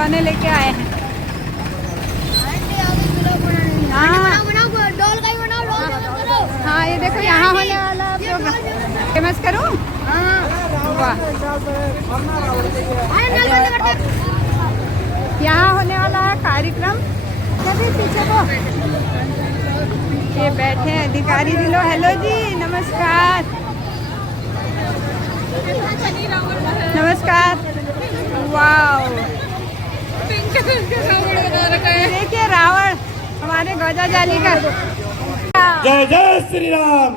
खिलौने लेके आए हैं। हाँ ये देखो यहाँ होने वाला प्रोग्राम फेमस करूँ। वाह यहाँ होने वाला है कार्यक्रम। पीछे को ये बैठे हैं अधिकारी जी लोग। हेलो जी नमस्कार नमस्कार। वाह देखिए रावण हमारे गौजा जाली का। जय जय श्री राम।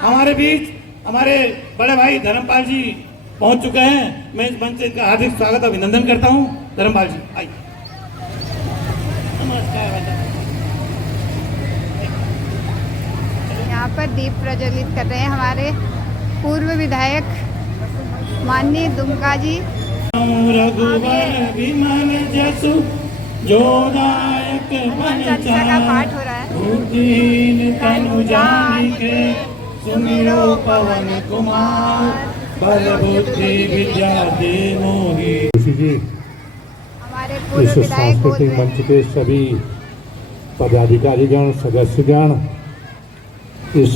हमारे बीच हमारे बड़े भाई धर्मपाल जी पहुंच चुके हैं। मैं इस मंच से इनका हार्दिक स्वागत अभिनंदन करता हूं। धर्मपाल जी आइए। यहाँ पर दीप प्रज्वलित कर रहे हैं हमारे पूर्व विधायक माननीय दुमका जी। रघुवर विमल जसु जो नायक बन चालीसा का पाठ हो रहा है। दीन तनु जानिके सुमिरो पवन कुमार बल बुद्धि विद्या दे मोहि। हमारे इस पूर्व विधायक सांस्कृतिक मंच के सभी पदाधिकारीगण सदस्यगण, इस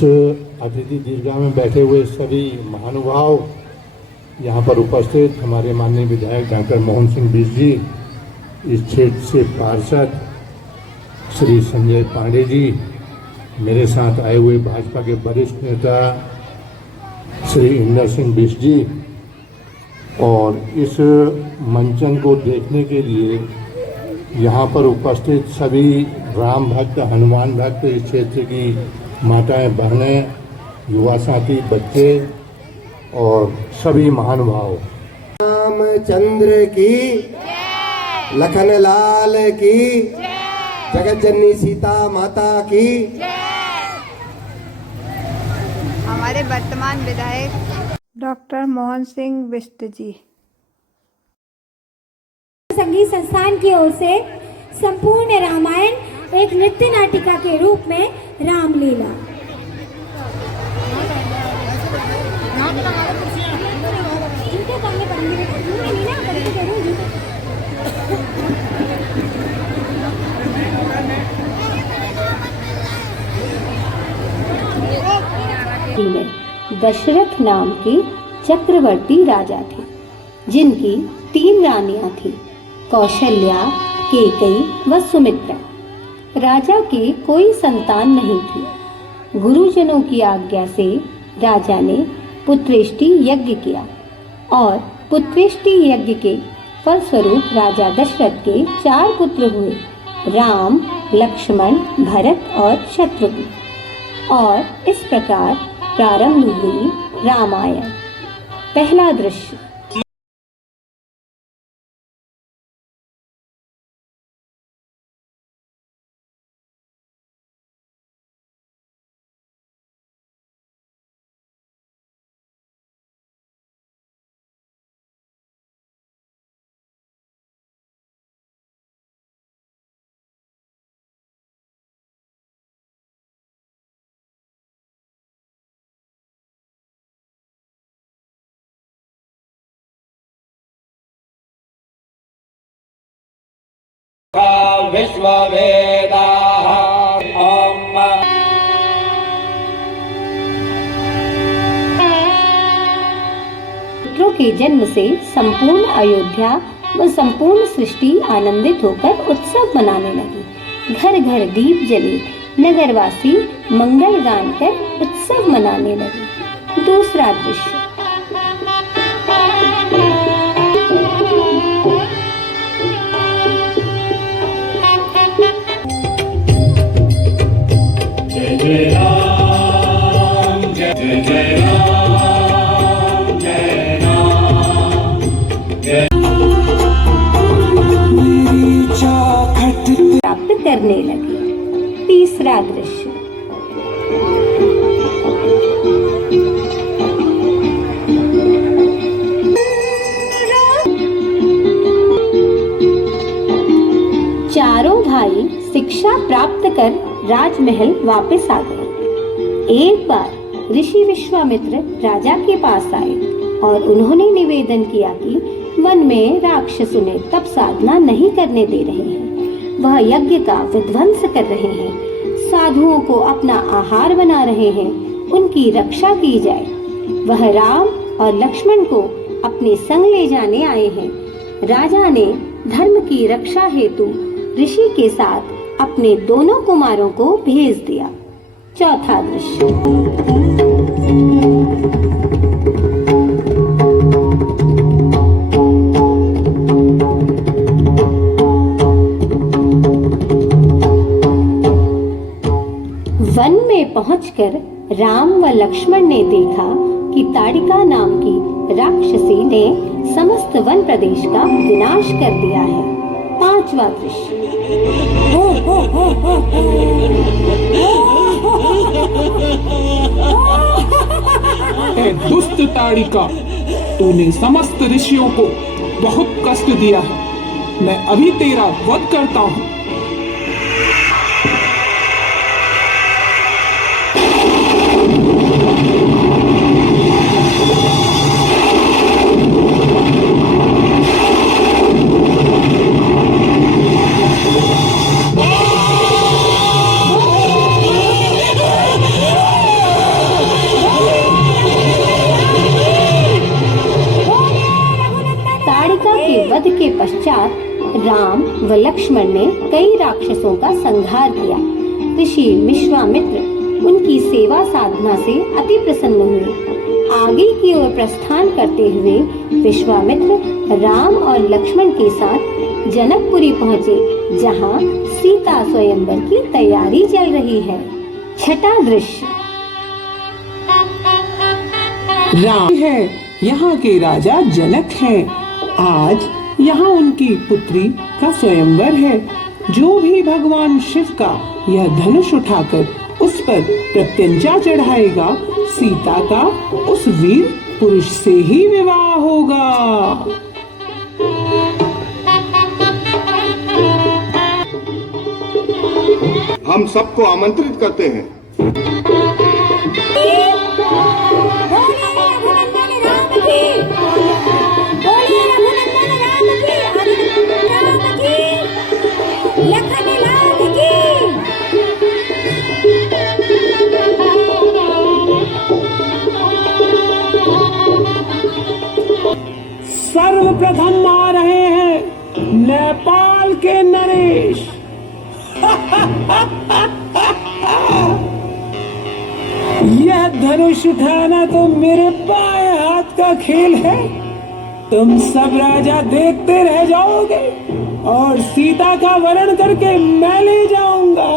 अतिथि दीर्घा में बैठे हुए सभी महानुभाव, यहाँ पर उपस्थित हमारे माननीय विधायक डॉक्टर मोहन सिंह बिष्ट जी, इस क्षेत्र से पार्षद श्री संजय पांडे जी, मेरे साथ आए हुए भाजपा के वरिष्ठ नेता श्री इंदर सिंह बिष्ट जी, और इस मंचन को देखने के लिए यहाँ पर उपस्थित सभी राम भक्त हनुमान भक्त, इस क्षेत्र की माताएं बहनें, युवा साथी, बच्चे और सभी महानुभाव। रामचंद्र की, लखन लाल की, जगत जननी सीता माता की। हमारे वर्तमान विधायक डॉक्टर मोहन सिंह बिष्ट जी। संगीत संस्थान की ओर से संपूर्ण रामायण एक नृत्य नाटिका के रूप में रामलीला। दशरथ नाम के चक्रवर्ती राजा थे, जिनकी 3 रानियां थीं, कौशल्या, केकई व सुमित्रा। राजा के कोई संतान नहीं थी। गुरुजनों की आज्ञा से राजा ने पुत्रेष्टि यज्ञ किया और पुत्रेष्टि यज्ञ के फलस्वरूप राजा दशरथ के 4 पुत्र हुए, राम, लक्ष्मण, भरत और शत्रुघ्न। और इस प्रकार प्रारंभ हुई रामायण। पहला दृश्य। विश्ववेदाः ओम। पुत्रों के जन्म से संपूर्ण अयोध्या व संपूर्ण सृष्टि आनंदित होकर उत्सव मनाने लगी। घर घर दीप जले, नगरवासी मंगल गान कर उत्सव मनाने लगे। दूसरा दृश्य। जय राम जय जय राम जय राम जय। प्राप्त करने लगी। तीसरा दृश्य। चारों भाई शिक्षा प्राप्त कर राजमहल वापस आ गए। एक बार ऋषि विश्वामित्र राजा के पास आए और उन्होंने निवेदन किया कि वन में राक्षस उन्हें तप साधना नहीं करने दे रहे हैं। वह यज्ञ का विध्वंस कर रहे हैं, साधुओं को अपना आहार बना रहे हैं। उनकी रक्षा की जाए। वह राम और लक्ष्मण को अपने संग ले जाने आए हैं। राजा ने धर्म की रक्षा हेतु ऋषि के साथ अपने दोनों कुमारों को भेज दिया। चौथा दृश्य। वन में पहुंचकर राम व लक्ष्मण ने देखा कि ताड़िका नाम की राक्षसी ने समस्त वन प्रदेश का विनाश कर दिया है। पांचवा दृश्य। ए दुष्ट ताड़िका, तूने समस्त ऋषियों को बहुत कष्ट दिया है। मैं अभी तेरा वध करता हूँ। वध के पश्चात राम व लक्ष्मण ने कई राक्षसों का संहार किया। ऋषि विश्वामित्र उनकी सेवा साधना से अति प्रसन्न हुए। आगे की ओर प्रस्थान करते हुए विश्वामित्र राम और लक्ष्मण के साथ जनकपुरी पहुँचे, जहाँ सीता स्वयंवर की तैयारी चल रही है। छठा दृश्य। राम है, यहाँ के राजा जनक हैं। आज यहाँ उनकी पुत्री का स्वयंवर है। जो भी भगवान शिव का यह धनुष उठाकर उस पर प्रत्यंचा चढ़ाएगा, सीता का उस वीर पुरुष से ही विवाह होगा। हम सबको आमंत्रित करते हैं। सर्वप्रथम आ रहे हैं नेपाल के नरेश। यह धनुष उठाना तो मेरे बाएं हाथ का खेल है। तुम सब राजा देखते रह जाओगे और सीता का वरण करके मैं ले जाऊंगा।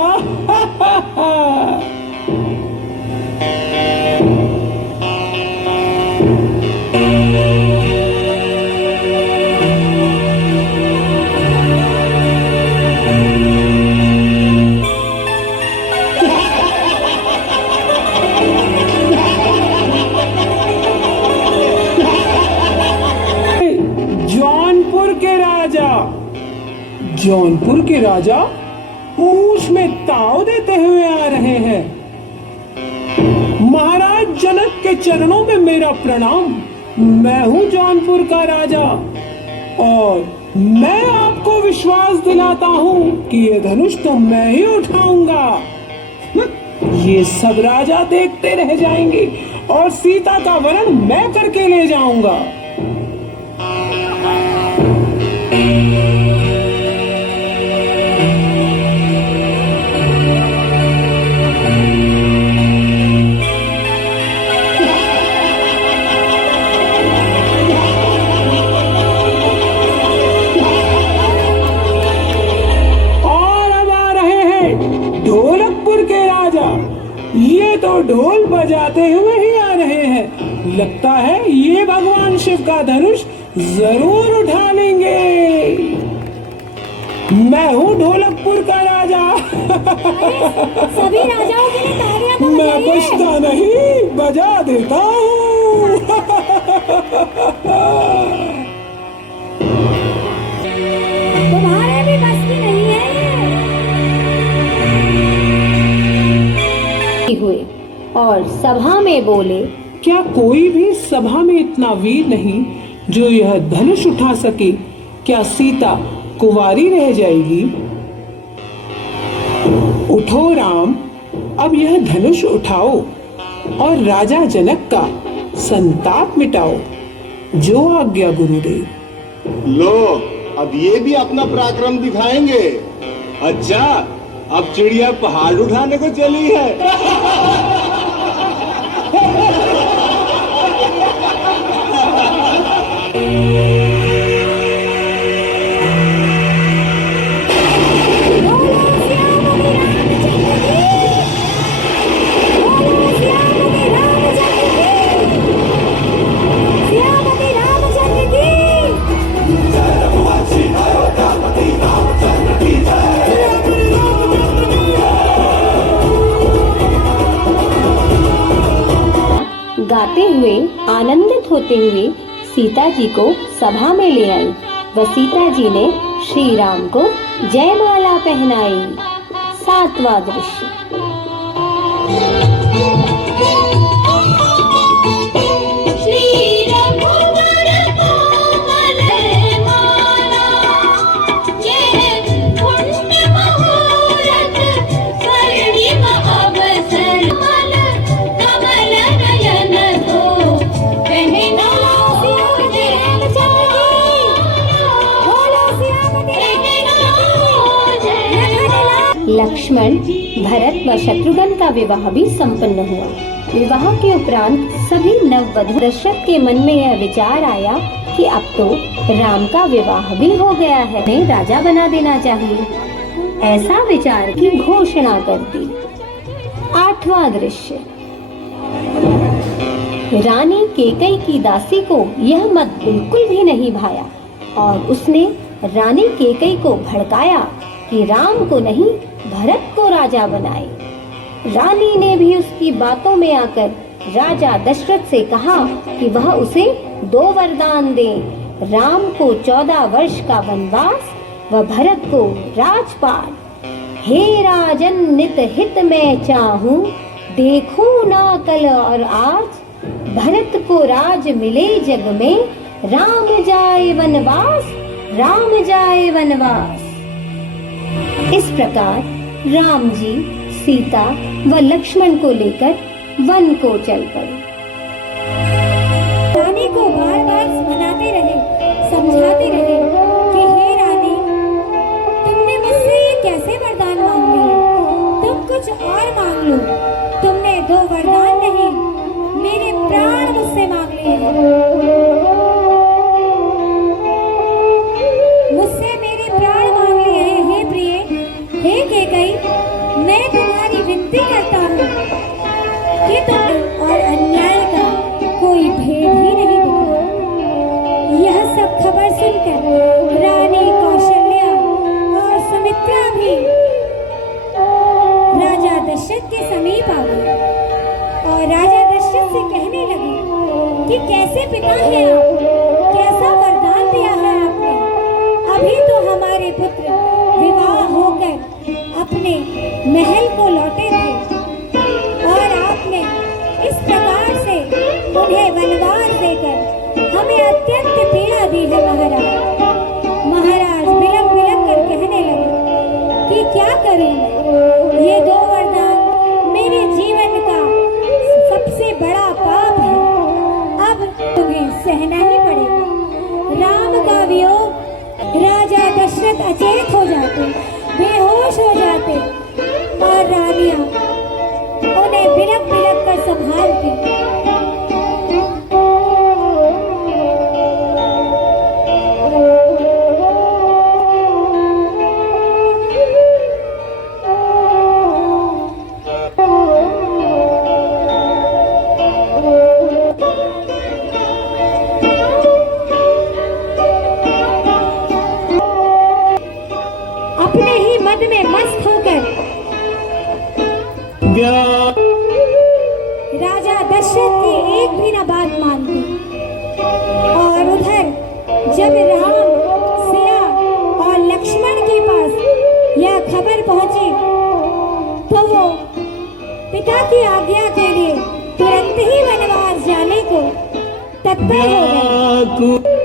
जौनपुर के राजा मूछ में ताव देते हुए आ रहे हैं। महाराज जनक के चरणों में मेरा प्रणाम। मैं हूँ जौनपुर का राजा और मैं आपको विश्वास दिलाता हूँ कि ये धनुष तो मैं ही उठाऊंगा। ये सब राजा देखते रह जाएंगे और सीता का वरण मैं करके ले जाऊंगा। ये तो ढोल बजाते हुए ही आ रहे हैं। लगता है ये भगवान शिव का धनुष जरूर उठा लेंगे। मैं हूँ ढोलकपुर का राजा। सभी राजाओं के लिए तालियां बजाइए। मैं बजता नहीं, बजा देता हूँ। तुम्हारे भी बस की नहीं है। हुए और सभा में बोले, क्या कोई भी सभा में इतना वीर नहीं जो यह धनुष उठा सके, क्या सीता कुंवारी रह जाएगी? उठो राम, अब यह धनुष उठाओ और राजा जनक का संताप मिटाओ। जो आज्ञा गुरुदेव। लो, अब ये भी अपना पराक्रम दिखाएंगे। अच्छा, अब चिड़िया पहाड़ उठाने को चली है। गाते हुए आनंदित होते हुए सीता जी को सभा में ले आई व सीता जी ने श्री राम को जयमाला पहनाई। 7वां दृश्य। लक्ष्मण, भरत व शत्रुघ्न का विवाह भी संपन्न हुआ। विवाह के उपरांत सभी नववधू दशरथ के मन में यह विचार आया कि अब तो राम का विवाह भी हो गया है, उन्हें राजा बना देना चाहिए। ऐसा विचार की घोषणा कर दी। 8वां दृश्य। रानी केकई की दासी को यह मत बिल्कुल भी नहीं भाया और उसने रानी केकई को भड़काया कि राम को नहीं भरत को राजा बनाए। रानी ने भी उसकी बातों में आकर राजा दशरथ से कहा कि वह उसे 2 वरदान दे, राम को 14 वर्ष का वनवास व भरत को राजपाट। हे राजन, नित हित मैं चाहूं, देखूं ना कल और आज, भरत को राज मिले जग में, राम जाए वनवास, राम जाए वनवास। इस प्रकार राम जी, सीता व लक्ष्मण को लेकर वन को चल पड़े। रानी को बार बार मनाते रहे, समझाते रहे कि हे रानी, तुमने मुझसे ये कैसे वरदान मांग लिए? तुम कुछ और मांग लो। तुमने 2 वरदान नहीं, मेरे प्राण मुझसे मांग लिए हैं। मुझसे मेरे प्राण मांग लिए हैं। हे प्रिय, हे केकई, मैं तुम्हारी विनती करता हूँ कि तुम और अन्याय का कोई भेद ही नहीं दिखा। यह सब खबर सुनकर रानी कौशल्या और सुमित्रा भी राजा दशरथ के समीप आ गई और राजा दशरथ से कहने लगी कि कैसे पिता हैं आप, कैसा वरदान दिया है आपने। अभी तो हमारे पुत्र विवाह होकर अपने महल को लौटे थे और आपने इस प्रकार से उन्हें वनवास देकर हमें अत्यंत पीड़ा दी है महाराज। महाराज बिलख बिलख कर कहने लगे कि क्या करूं मैं, ये 2 वरदान मेरे जीवन का सबसे बड़ा पाप है, अब तुम्हें सहना ही पड़ेगा। राम का वियोग, राजा दशरथ अचेत हो जाते, बेहोश हो जाते और रानियां उन्हें बिलख बिलख कर संभालती। अपने ही मद में मस्त होकर राजा दशरथ की एक भी न बात मानती। और उधर जब राम, सिया और लक्ष्मण के पास यह खबर पहुंची तो वो पिता की आज्ञा के लिए तुरंत ही वनवास जाने को तत्पर हो गए।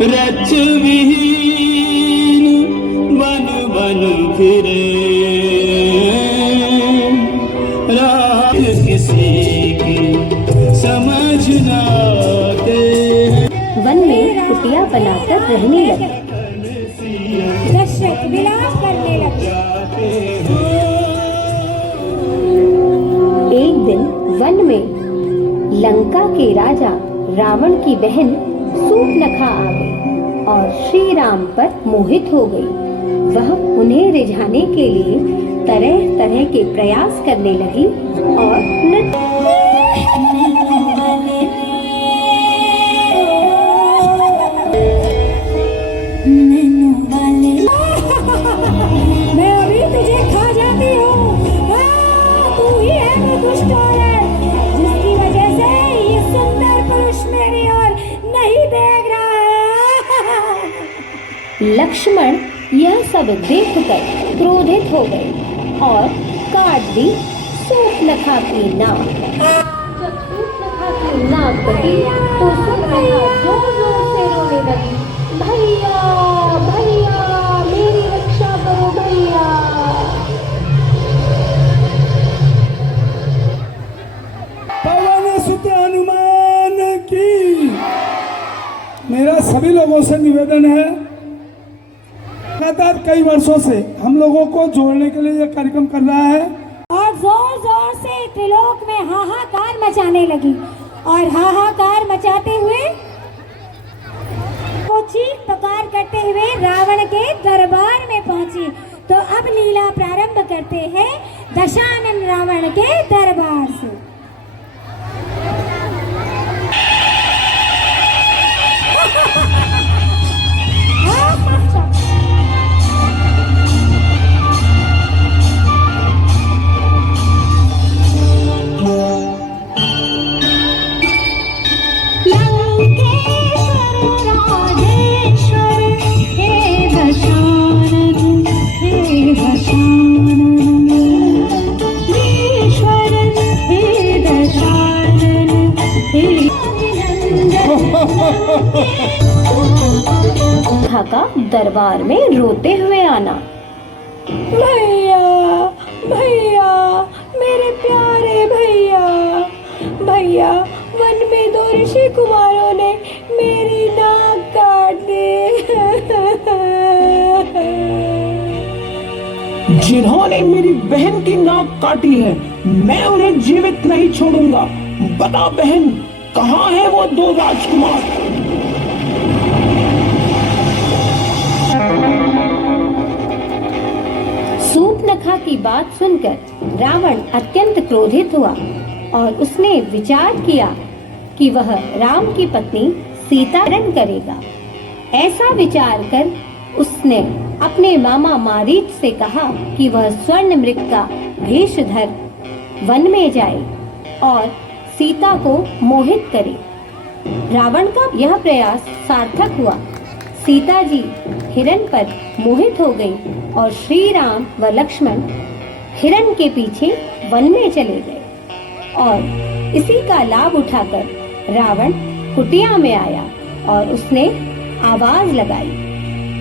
रच विहीन वन वन फिरे राह किसी की समझ ना आते। वन में कुटिया बनाकर रहने लगे। दशरथ विलास करने लगे। एक दिन वन में लंका के राजा रावण की बहन सूर्पनखा आ गई और श्री राम पर मोहित हो गई। वह उन्हें रिझाने के लिए तरह तरह के प्रयास करने लगी और मैं अभी तुझे खा जाती हूँ। तू ही है वो दुष्ट औरत जिसकी वजह से ये सुंदर पुरुष मेरी ओर नहीं देख रहा है। लक्ष्मण यह सब देखकर क्रोधित हो गए और काट दी सूर्पनखा की नाक। जब सूर्पनखा की नाक कटी तो सूर्पनखा जोर जोर से रोने लगी, भैया भैया मेरी रक्षा करो भैया। पवन सुत हनुमान की। मेरा सभी लोगों से निवेदन है, लगातार कई वर्षों से हम लोगों को जोड़ने के लिए यह कार्यक्रम कर रहा है और जोर जोर से त्रिलोक में हाहाकार मचाने लगी और हाहाकार मचाते हुए वो चीख पुकार करते हुए रावण के दरबार में पहुंची। तो अब लीला प्रारंभ करते हैं दशानन रावण के दरबार से। का दरबार में रोते हुए आना। भैया भैया मेरे प्यारे भैया, भैया वन में दो ऋषि कुमारों ने मेरी नाक काट दी। जिन्होंने मेरी बहन की नाक काटी है मैं उन्हें जीवित नहीं छोड़ूंगा। बता बहन, कहाँ है वो दो राजकुमार? सूर्पनखा की बात सुनकर रावण अत्यंत क्रोधित हुआ और उसने विचार किया कि वह राम की पत्नी सीता हरण करेगा। ऐसा विचार कर उसने अपने मामा मारीच से कहा कि वह स्वर्ण मृग का भेष धर वन में जाए और सीता को मोहित करे। रावण का यह प्रयास सार्थक हुआ। सीता जी हिरण पर मोहित हो गई और श्री राम व लक्ष्मण हिरण के पीछे वन में चले गए और इसी का लाभ उठाकर रावण कुटिया में आया और उसने आवाज लगाई।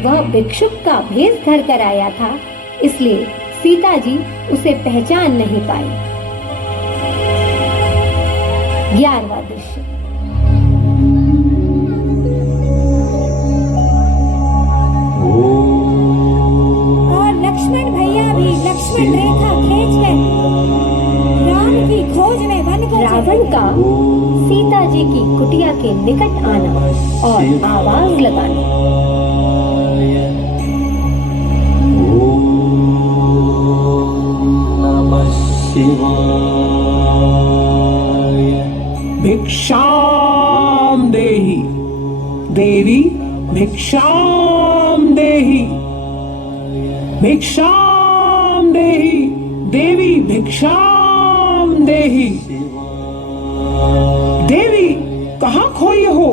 वह भिक्षुक का भेष धर कर आया था, इसलिए सीता जी उसे पहचान नहीं पाई। 11वां दृश्य। और लक्ष्मण भैया भी लक्ष्मण रेखा खींचकर राम की खोज में वन को रावण का सीता जी की कुटिया के निकट आना और आवाज लगाना। भिक्षाम देहि देवी, भिक्षाम देहि, भिक्षाम देहि देवी, भिक्षाम देहि। देवी कहाँ खोई हो,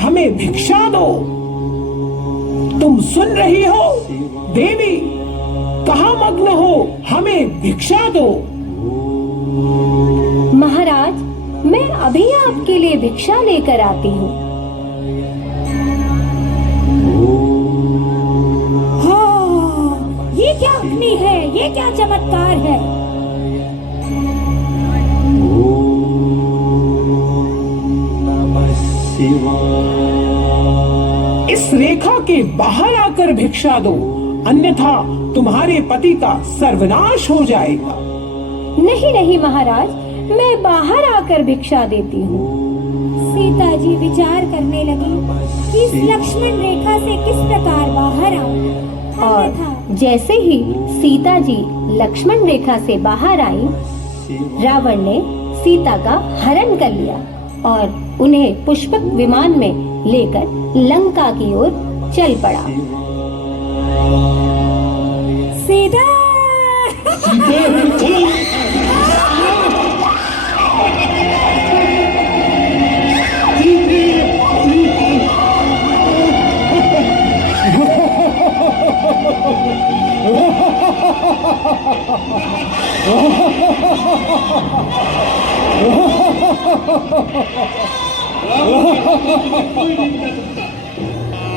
हमें भिक्षा दो। तुम सुन रही हो देवी, कहाँ मग्न हो, हमें भिक्षा दो। महाराज, मैं अभी आपके लिए भिक्षा लेकर आती हूँ। पत्नी है, ये क्या चमत्कार है। इस रेखा के बाहर आकर भिक्षा दो, अन्यथा तुम्हारे पति का सर्वनाश हो जाएगा। नहीं नहीं महाराज, मैं बाहर आकर भिक्षा देती हूँ। सीता जी विचार करने लगी कि इस लक्ष्मण रेखा से किस प्रकार बाहर आऊं। और जैसे ही सीता जी लक्ष्मण रेखा से बाहर आई, रावण ने सीता का हरण कर लिया और उन्हें पुष्पक विमान में लेकर लंका की ओर चल पड़ा। सीता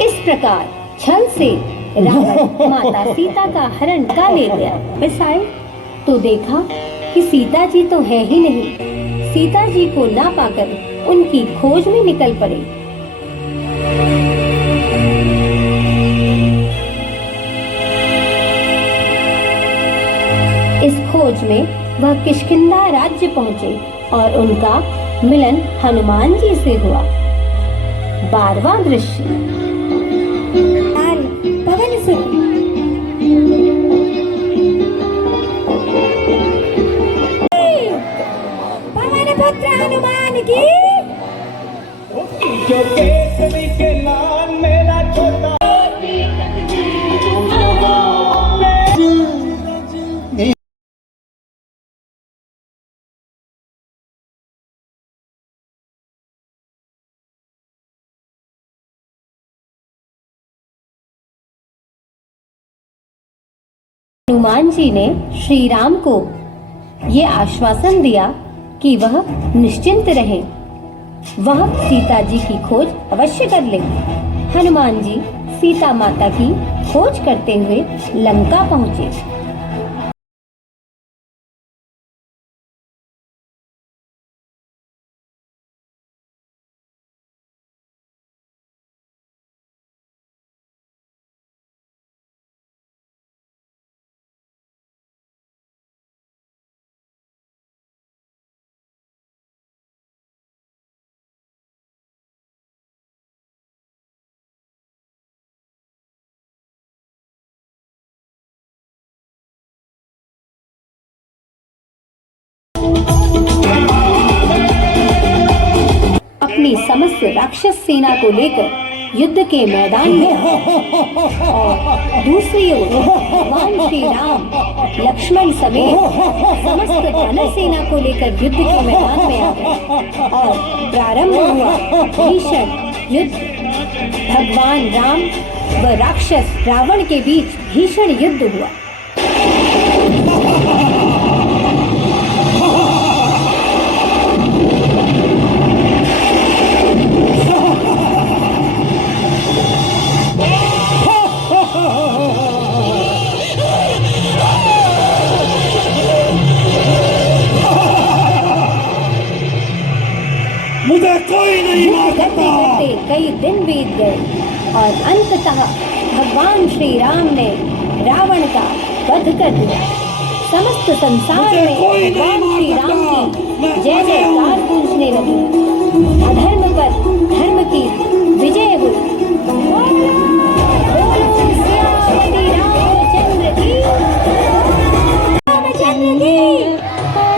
इस प्रकार छल से रावण माता सीता का हरण का ले गया। वापस आए तो देखा कि सीता जी तो है ही नहीं। सीता जी को ना पाकर उनकी खोज में निकल पड़े। इस खोज में वह किष्किंधा राज्य पहुँचे और उनका मिलन हनुमान जी से हुआ। 12वां दृश्य। पवन सुत पवन पुत्र हनुमान की। जो केसरी के लाल मेरा छोटा हनुमान जी ने श्री राम को ये आश्वासन दिया कि वह निश्चिंत रहे, वह सीता जी की खोज अवश्य कर लेंगे। हनुमान जी सीता माता की खोज करते हुए लंका पहुँचे। अपनी समस्त राक्षस सेना को लेकर युद्ध के मैदान में और दूसरी ओर भगवान श्री राम लक्ष्मण समेत समस्त वानर सेना को लेकर युद्ध के मैदान में आ गए और प्रारंभ हुआ भीषण युद्ध। भगवान राम व राक्षस रावण के बीच भीषण युद्ध हुआ। मुझे कोई नहीं मार सकता। कई दिन बीत गए और अंततः भगवान श्री राम ने रावण का वध कर दिया। समस्त संसार में भगवान श्री राम की जय जयकार गूंजने लगी। अधर्म पर धर्म की विजय हुई। रामचंद्र की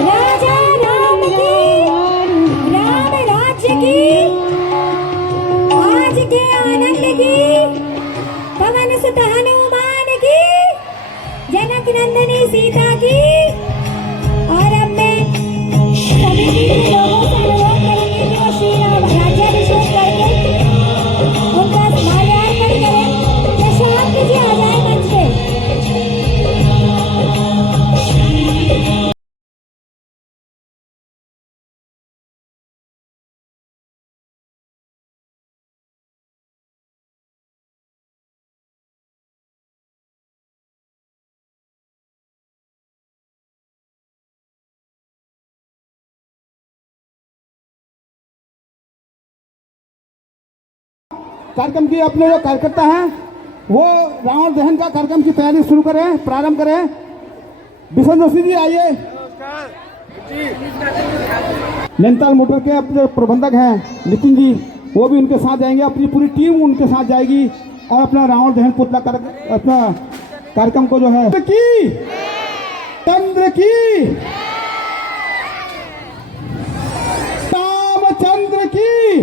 राजा राम की, राम राज्य की, आज के आनंद की, पवन सुत हनुमान की, जनक नंदिनी सीता की। और अब मैं सभी लोगों से अनुरोध करूंगी कि वो श्री राम राज्याभिषेक करके उनका माल्यार्पण करें। प्रशांत जी आ जाए मंच पे। कार्यक्रम की अपने जो कार्यकर्ता हैं वो रावण दहन का कार्यक्रम की तैयारी शुरू करें, प्रारंभ करें। बिशन जोशी जी आइए। नैनीताल मोटर के अपने प्रबंधक हैं नितिन जी, वो भी उनके साथ जाएंगे, अपनी पूरी टीम उनके साथ जाएगी और अपना रावण दहन पुतला अपना कार्यक्रम को जो है चंद्र की रामचंद्र की,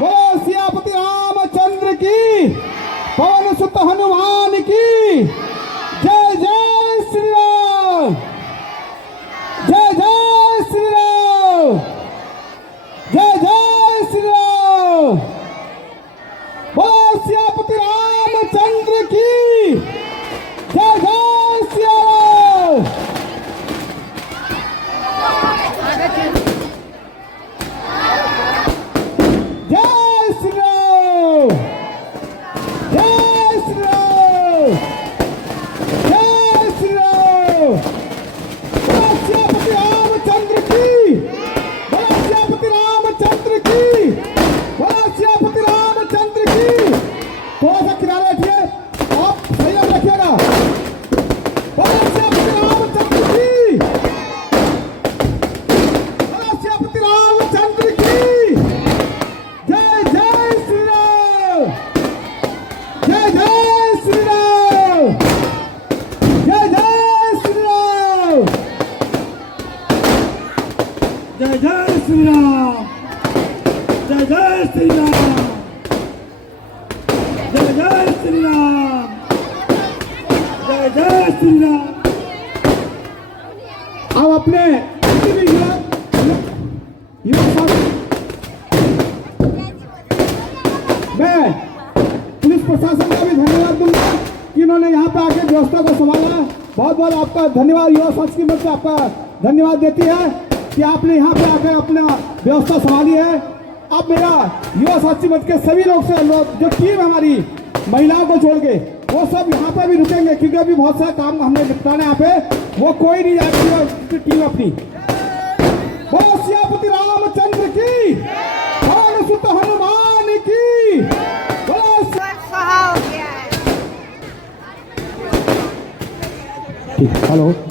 वो सियापति रामचंद्र की, पवन सुत हनुमान की जय जय श्री राम, जय जय श्री राम, जय जय श्री राम, वो सियापति रामचंद्र की जय जय श्री राम। जय श्री राम, जय श्री राम, जय श्री राम। सियापति रामचंद्र की, बोला सियापति रामचंद्र की, बोला सियापति रामचंद्र की। थोड़ा सा किनारे हटिए, आप सही लग रखिएगा। बोला सियापति रामचंद्र की, बोला सियापति रामचंद्र की जय जय श्री राम, जय जय श्री राम, जय जय श्री राम, जय जय श्री राम, जय जय श्री राम, जय जय श्री राम, जय जय श्री राम। अब अपने मैं पुलिस प्रशासन का भी धन्यवाद दूंगा कि इन्होंने यहाँ पे आके व्यवस्था को संभाला। बहुत बहुत आपका धन्यवाद, युवा संस्कृति मंच आपका धन्यवाद देती है कि आपने यहाँ पे आकर अपना व्यवस्था संभाली है। अब मेरा युवा संस्कृति मंच के सभी लोग से जो टीम हमारी महिलाओं को छोड़ के वो सब यहाँ पे भी रुकेंगे, क्योंकि अभी बहुत सारा काम हमने निपटाना है यहाँ पे। वो कोई नहीं जाएगी टीम अपनी। वो सियापति रामचंद्र की, पवन सुत हनुमान की, हो गया है। हेलो।